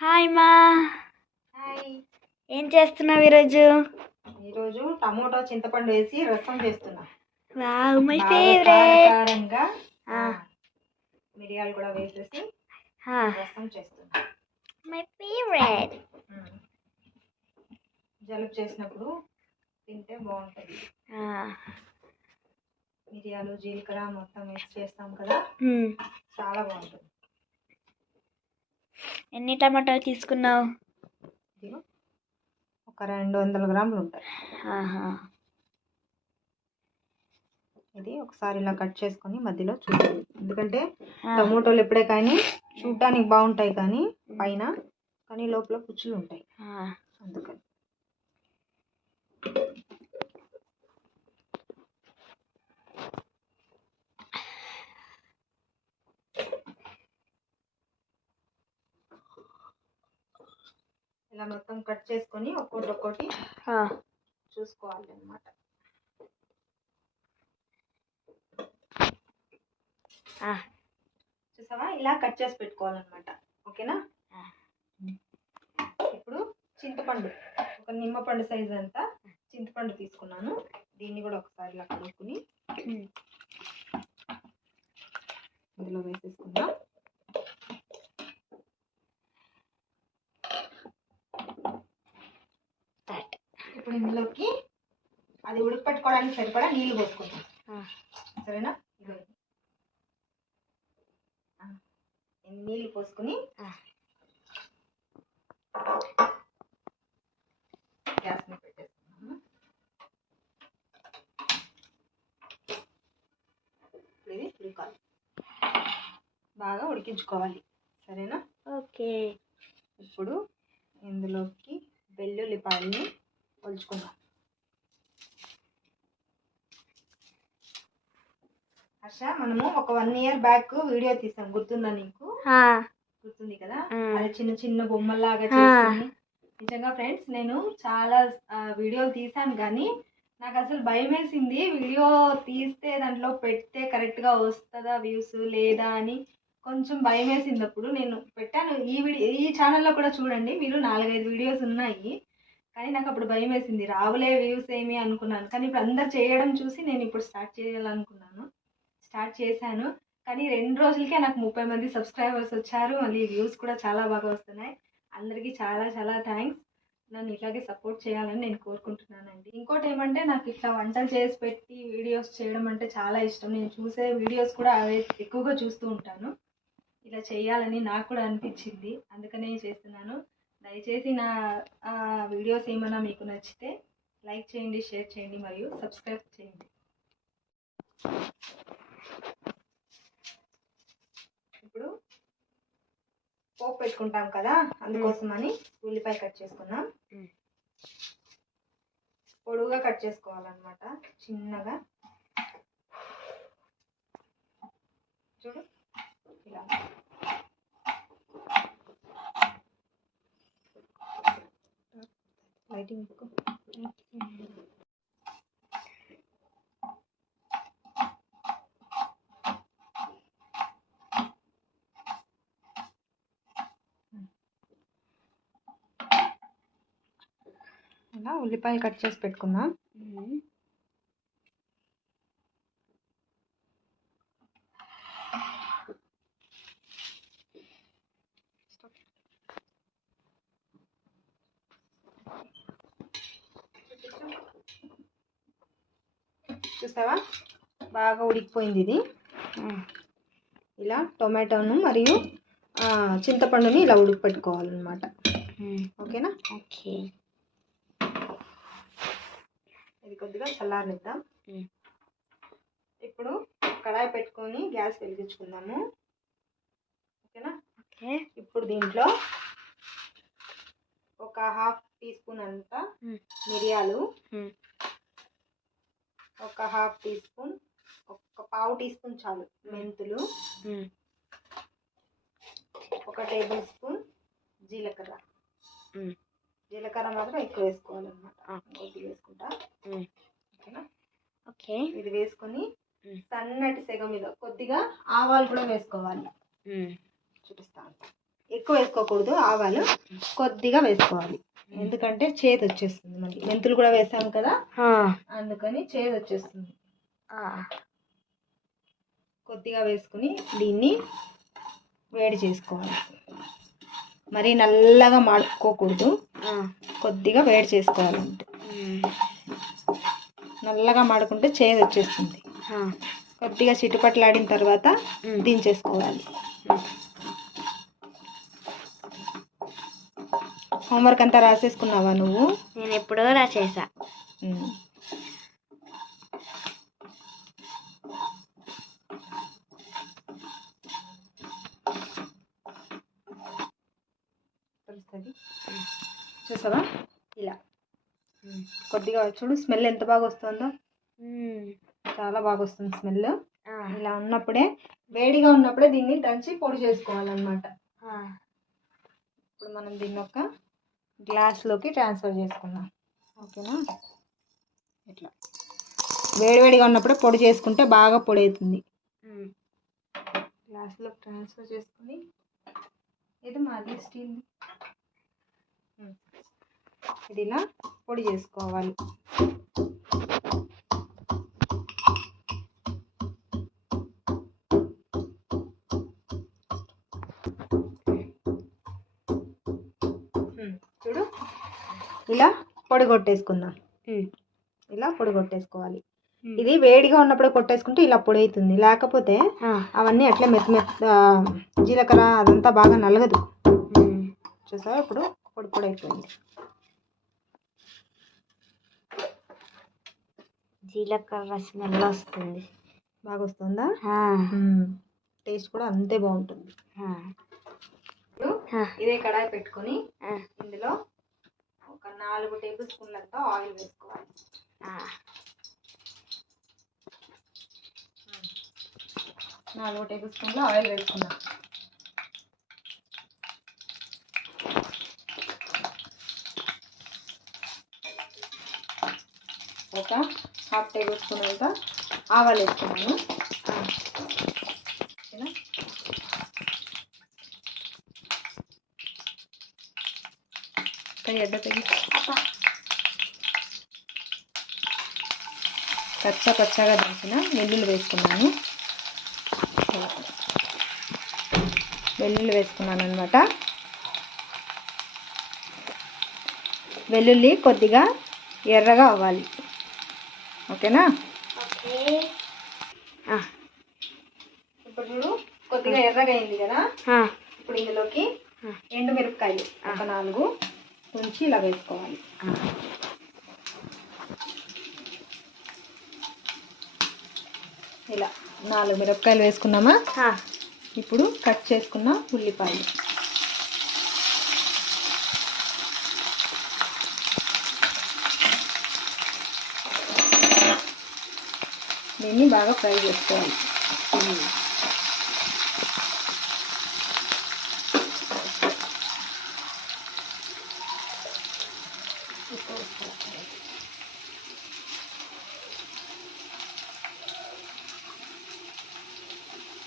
Hi మా. Hi. ఏం చేస్తున్నావు ఈరోజు? ఈరోజు టమోటా చింతపండు వేసి రసం చేస్తున్నా. Wow, my favourite. కారంగా మిరియాలు కూడా వేసేసి రసం చేస్తున్నా. My favourite. జలుబు చేసినప్పుడు తింటే బాగుంటుంది. మిరియాలు జీలకర్ర మొత్తం వేసి చేస్తాం కదా, చాలా బాగుంటుంది. ఎన్ని టమాటాలు తీసుకున్నావు? ఒక 200 గ్రాములు ఉంటాయి. ఇది ఒకసారి ఇలా కట్ చేసుకొని మధ్యలో చూడాలి, ఎందుకంటే టమోటాలు ఎప్పుడే కానీ చూడటానికి బాగుంటాయి కానీ పైన, కానీ లోపల పుచ్చులు ఉంటాయి, అందుకని. ఇలా మొత్తం కట్ చేసుకొని ఒక్కొక్కటి చూసుకోవాలి అన్నమాట. చూసావా, ఇలా కట్ చేసి పెట్టుకోవాలన్నమాట. ఓకేనా? ఇప్పుడు చింతపండు, ఒక నిమ్మపండు సైజ్ అంతా చింతపండు తీసుకున్నాను. దీన్ని కూడా ఒకసారి ఇలా కడుక్కుని ఇందులో వేసేసుకుందాం. ఇప్పుడు ఇందులోకి అది ఉడకపెట్టుకోవడానికి సరిపడా నీళ్ళు పోసుకుంటాం, సరేనా? నీళ్ళు పోసుకుని గ్యాస్ మీద పెట్టేసుకున్నాము. ఇది ఉడకాలి, బాగా ఉడికించుకోవాలి, సరేనా? ఓకే. ఇప్పుడు ఇందులోకి వెల్లుల్లిపాయల్ని ఒలుచుకుందాం. హర్ష, మనము ఒక 1 year బ్యాక్ వీడియో తీసాం, గుర్తుందా నీకు? గుర్తుంది కదా? అది చిన్న చిన్న బొమ్మల్లాగా చేసుకుని. నిజంగా ఫ్రెండ్స్, నేను చాలా వీడియోలు తీసాను కానీ నాకు అసలు భయం వేసింది. వీడియో తీస్తే దాంట్లో పెడితే కరెక్ట్గా వస్తుందా వ్యూస్ లేదా అని కొంచెం భయం వేసింది. అప్పుడు నేను పెట్టాను. ఈ ఛానల్లో కూడా చూడండి మీరు, 4-5 వీడియోస్ ఉన్నాయి. కానీ నాకు అప్పుడు భయం వేసింది, రావులే వ్యూస్ ఏమి అనుకున్నాను. కానీ ఇప్పుడు అందరు చేయడం చూసి నేను ఇప్పుడు స్టార్ట్ చేయాలనుకున్నాను. స్టార్ట్ చేశాను. కానీ 2 రోజులకే నాకు 30 మంది సబ్స్క్రైబర్స్ వచ్చారు. మళ్ళీ వ్యూస్ కూడా చాలా బాగా వస్తున్నాయి. అందరికీ చాలా చాలా థ్యాంక్స్. నన్ను ఇట్లాగే సపోర్ట్ చేయాలని నేను కోరుకుంటున్నానండి. ఇంకోటి ఏమంటే, నాకు ఇట్లా వంటలు చేసి పెట్టి వీడియోస్ చేయడం అంటే చాలా ఇష్టం. నేను చూసే వీడియోస్ కూడా అవే ఎక్కువగా చూస్తూ ఉంటాను. ఇలా చేయాలని నాకు కూడా అనిపించింది, అందుకనే చేస్తున్నాను. దయచేసి నా వీడియోస్ ఏమైనా మీకు నచ్చితే లైక్ చేయండి, షేర్ చేయండి మరియు సబ్స్క్రైబ్ చేయండి. ఇప్పుడు పోపు పెట్టుకుంటాం కదా, అందుకోసమని ఉల్లిపాయ కట్ చేసుకుందాం. పొడుగుగా కట్ చేసుకోవాలన్నమాట, చిన్నగా. చూడు, ఇలా. లైటింగ్ ఇలా ఉల్లిపాయలు కట్ చేసి పెట్టుకుందాం. చూసావా, బాగా ఉడికిపోయింది ఇది. ఇలా టొమాటోను మరియు చింతపండుని ఇలా ఉడకపెట్టుకోవాలన్నమాట. ఓకేనా? ఓకే. ఇది కొద్దిగా చల్లారనిద్దాం. ఇప్పుడు కడాయి పెట్టుకొని గ్యాస్ వెలిగించుకుందాము. ఓకేనా? ఓకే. ఇప్పుడు దీంట్లో ఒక 1/2 teaspoon అంతా మిరియాలు, ఒక 1/2 teaspoon, ఒక 1/4 teaspoon చాలు మెంతులు, 1 tablespoon జీలకర్ర. జీలకర్ర మాత్రం ఎక్కువ వేసుకోవాలన్నమాట, కొద్దిగా వేసుకుంటా. ఓకేనా? ఓకే. ఇది వేసుకొని సన్నటి సెగ మీద కొద్దిగా ఆవాలు కూడా వేసుకోవాలి. చూపిస్తాను. ఎక్కువ వేసుకోకూడదు, ఆవాలు కొద్దిగా వేసుకోవాలి, ఎందుకంటే చేదు వచ్చేస్తుంది. మళ్ళీ మెంతులు కూడా వేసాము కదా, అందుకని చేదు వచ్చేస్తుంది. కొద్దిగా వేసుకుని దీన్ని వేడి చేసుకోవాలి. మరీ నల్లగా మాడుకోకూడదు, కొద్దిగా వేడి చేసుకోవాలి. అంటే నల్లగా మాడుకుంటే చేదు వచ్చేస్తుంది. కొద్దిగా చిటుపట్లాడిన తర్వాత దించేసుకోవాలి. హోంవర్క్ అంతా రాసేసుకున్నావా నువ్వు? నేను ఎప్పుడో రాసేసా. చూసావా, ఇలా కొద్దిగా చూడు, స్మెల్ ఎంత బాగా వస్తుందో. చాలా బాగా వస్తుంది స్మెల్. ఇలా ఉన్నప్పుడే, వేడిగా ఉన్నప్పుడే దీన్ని దంచి పొడి చేసుకోవాలన్నమాట. ఇప్పుడు మనం దీన్ని ఒక గ్లాస్లోకి ట్రాన్స్ఫర్ చేసుకుందాం. ఓకేనా? ఇట్లా వేడివేడిగా ఉన్నప్పుడే పొడి చేసుకుంటే బాగా పొడి అవుతుంది. గ్లాస్లోకి ట్రాన్స్ఫర్ చేసుకుని, ఇది మాది స్టీల్, ఇది ఇలా పొడి చేసుకోవాలి. చూడు, ఇలా పొడి కొట్టేసుకుందాం. ఇలా పొడి కొట్టేసుకోవాలి. ఇది వేడిగా ఉన్నప్పుడే కొట్టేసుకుంటే ఇలా పొడి అవుతుంది, లేకపోతే అవన్నీ అట్లా జీలకర్ర అదంతా బాగా నలగదు. చూసావా, ఇప్పుడు పొడి పొడి అయిపోయింది. జీలకర్ర స్మెల్ వస్తుంది, బాగా వస్తుందా? టేస్ట్ కూడా అంతే బాగుంటుంది. ఇప్పుడు ఇదే కడాయి పెట్టుకొని ఇందులో ఒక 4 టేబుల్ స్పూన్లంత ఆయిల్ వేసుకోవాలి. 4 టేబుల్ స్పూన్ల ఆయిల్ వేసుకున్నాం. ఒక 1/2 టేబుల్ స్పూన్ అంతా ఆవాలు వేసుకున్నాను. పచ్చగా దంచిన వెల్లుల్లి వేసుకున్నాను. అన్నమాట. వెల్లుల్లి కొద్దిగా ఎర్రగా అవ్వాలి. ఓకేనా? ఇప్పుడు చూడు, కొద్దిగా ఎర్రగా అయింది కదా. ఇప్పుడు ఇందులోకి ఎండు మిరపకాయలు ఒక 4 ఉంచి ఇలా వేసుకోవాలి. ఇలా 4 మిరపకాయలు వేసుకున్నామా. ఇప్పుడు కట్ చేసుకున్న ఉల్లిపాయలు, దీన్ని బాగా ఫ్రై చేసుకోవాలి.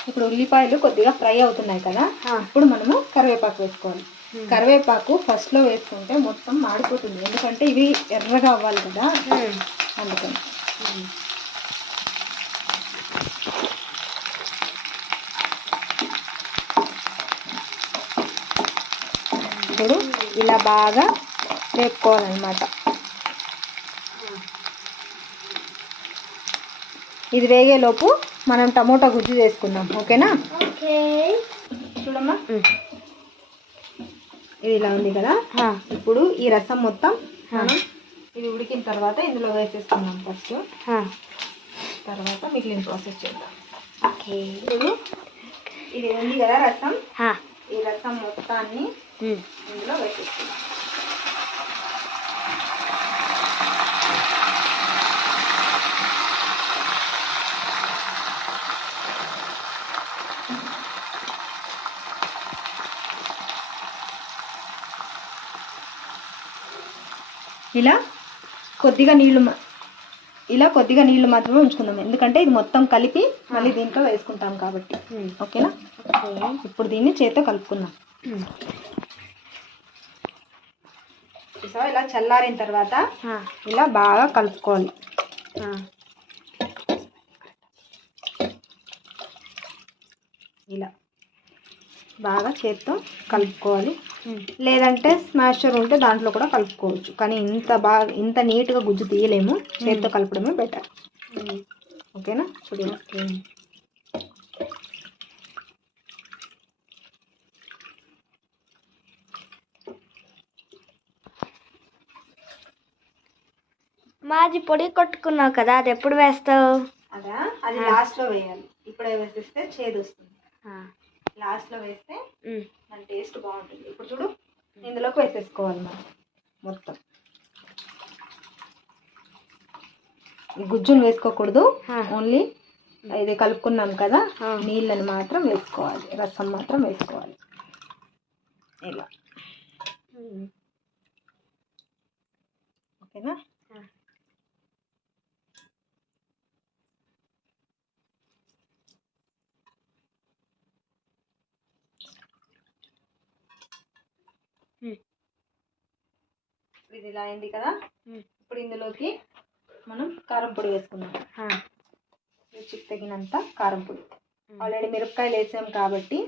ఇప్పుడు ఉల్లిపాయలు కొద్దిగా ఫ్రై అవుతున్నాయి కదా, ఇప్పుడు మనము కరివేపాకు వేసుకోవాలి. కరివేపాకు ఫస్ట్లో వేసుకుంటే మొత్తం మాడిపోతుంది, ఎందుకంటే ఇవి ఎర్రగా అవ్వాలి కదా, అందుకని. ఇప్పుడు ఇలా బాగా వేపుకోవాలన్నమాట. ఇది వేగేలోపు మనం టమోటా గుజ్జు చేసుకుందాం. ఓకేనా? చూడమ్మా, ఇది ఇలా ఉంది కదా. ఇప్పుడు ఈ రసం మొత్తం మనం ఇది ఉడికిన తర్వాత ఇందులో వేసేసుకుందాం ఫస్ట్, తర్వాత మిగిలిన ప్రాసెస్ చేద్దాం. ఇప్పుడు ఇది ఉంది కదా రసం, ఈ రసం మొత్తాన్ని ఇందులో వేసేసుకుందాం. ఇలా కొద్దిగా నీళ్లు మాత్రమే ఉంచుకుందాం, ఎందుకంటే ఇది మొత్తం కలిపి మళ్ళీ దీంట్లో వేసుకుంటాం కాబట్టి. ఓకేనా? ఇప్పుడు దీన్ని చేత్తో కలుపుకుందాం. చూసావా, ఇలా చల్లారిన తర్వాత ఇలా బాగా కలుపుకోవాలి. ఇలా బాగా చేత్తో కలుపుకోవాలి. లేదంటే స్మాషర్ ఉంటే దాంట్లో కూడా కలుపుకోవచ్చు. కానీ ఇంత నీట్గా గుజ్జు తీయలేము, చేత్తో కలపడమే బెటర్. ఓకేనా? చూడండి. మాది పొడి కొట్టుకున్నావు కదా, అది ఎప్పుడు వేస్తావు? అదా, అది లాస్ట్లో వేయాలి. ఇప్పుడే వేసేస్తే చేదు వస్తుంది. లాస్ట్లో వేస్తే మన టేస్ట్ బాగుంటుంది. ఇప్పుడు చూడు, ఇందులోకి వేసేసుకోవాలి మనం మొత్తం. గుజ్జును వేసుకోకూడదు, ఓన్లీ ఇది కలుపుకున్నాం కదా, నీళ్ళని మాత్రం వేసుకోవాలి, రసం మాత్రం వేసుకోవాలి. ఇలా ఓకేనా? ఇది ఇలా అయింది కదా. ఇప్పుడు ఇందులోకి మనం కారం పొడి వేసుకుందాం. రుచికి తగినంత కారం పొడి. ఆల్రెడీ మిరపకాయలు వేసాం కాబట్టి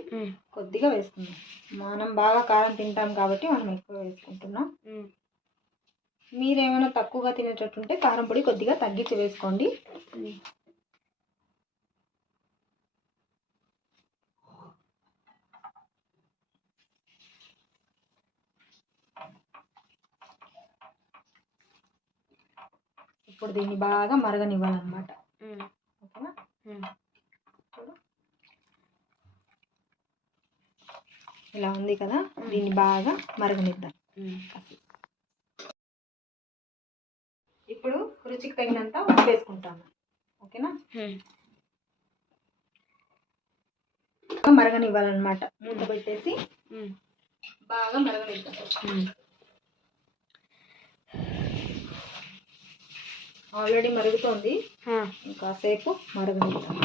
కొద్దిగా వేసుకుందాం. మనం బాగా కారం తింటాం కాబట్టి మనం ఎక్కువ వేసుకుంటున్నాం. మీరేమైనా తక్కువగా తినేటట్టుంటే కారం పొడి కొద్దిగా తగ్గించి వేసుకోండి. ఇప్పుడు దీన్ని బాగా మరగనివ్వాలన్నమాట. ఓకేనా? చూడు, ఇలా ఉంది కదా, దీన్ని బాగా మరగనిద్దాం. ఇప్పుడు రుచికి తగినంత ఉప్పు వేసుకుంటాము. ఓకేనా? మరగనివ్వాలన్నమాట. మూత పెట్టేసి బాగా మరగనిద్దాం. ఆల్రెడీ మరుగుతోంది, ఇంకాసేపు మరగనిద్దాం.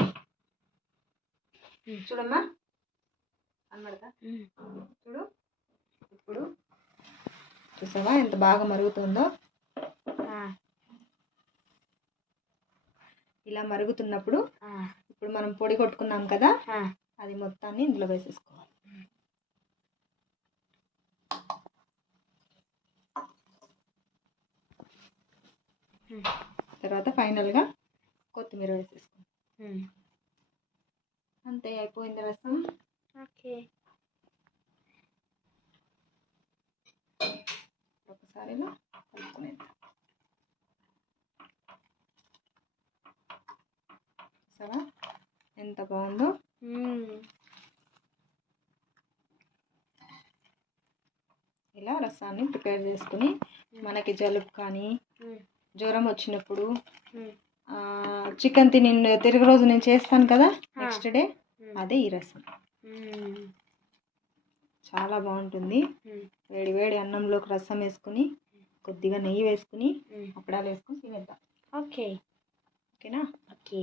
చూడమ్మా, అన్నమాట. చూడు, ఇప్పుడు చూసావా ఎంత బాగా మరుగుతుందో. ఇలా మరుగుతున్నప్పుడు ఇప్పుడు మనం పొడి కొట్టుకున్నాం కదా, అది మొత్తాన్ని ఇందులో వేసేసుకోవాలి. తర్వాత ఫైనల్గా కొత్తిమీర వేసేసుకోవాలి. అంతే, అయిపోయింది రసం. ఓకే, ఒకసారి కలుపుకునేద్దాం. సరే, ఎంత బాగుందో. ఇలా రసాన్ని ప్రిపేర్ చేసుకుని మనకి జలుబు కానీ జ్వరం వచ్చినప్పుడు, చికెన్ తిరిగి రోజు నేను చేస్తాను కదా, నెక్స్ట్ డే అదే ఈ రసం. చాలా బాగుంటుంది. వేడి వేడి అన్నంలోకి రసం వేసుకుని కొద్దిగా నెయ్యి వేసుకుని అప్పడాలు వేసుకుని తినేద్దాం. ఓకేనా? ఓకే.